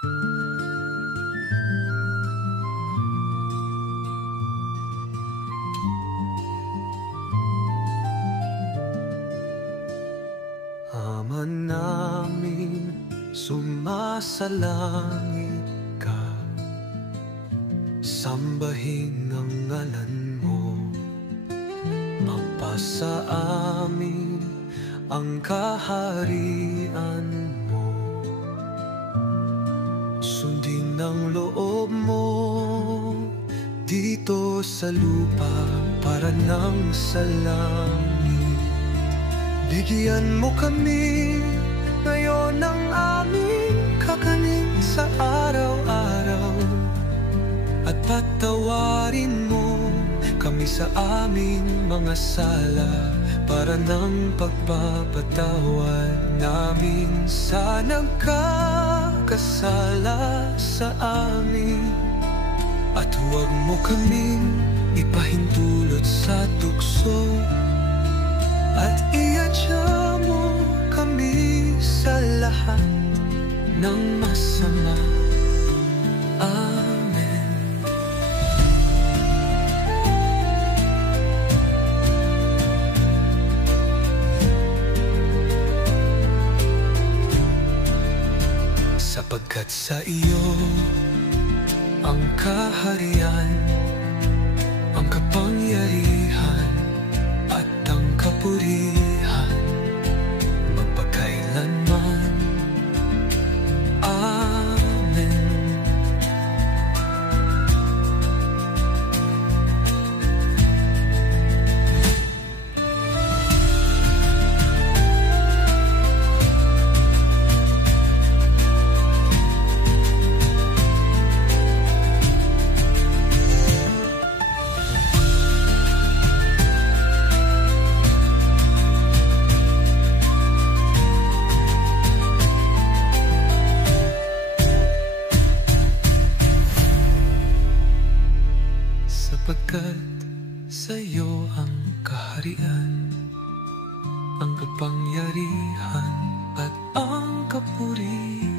Ama namin, sumasalangit ka, sambahin ang ngalan mo. Mapasa amin ang kaharian mo. Sundin ang loob mo dito sa lupa para nang sa langit. Bigyan mo kami ngayon ng aming kakanin sa araw-araw, at patawarin mo kami sa aming mga sala para ng pagpapatawad namin sa nagkakasala sa amin. At huwag mo kaming ipahintulot sa tukso, at iadya mo kami sa lahat ng masama. Amen. Sapagkat sa iyo ang kaharian, ang kapangyarihan, at ang kapurihan magpakailanman. Amen. Sapagkat sa iyo ang kaharian, ang kapangyarihan, at ang kapurihan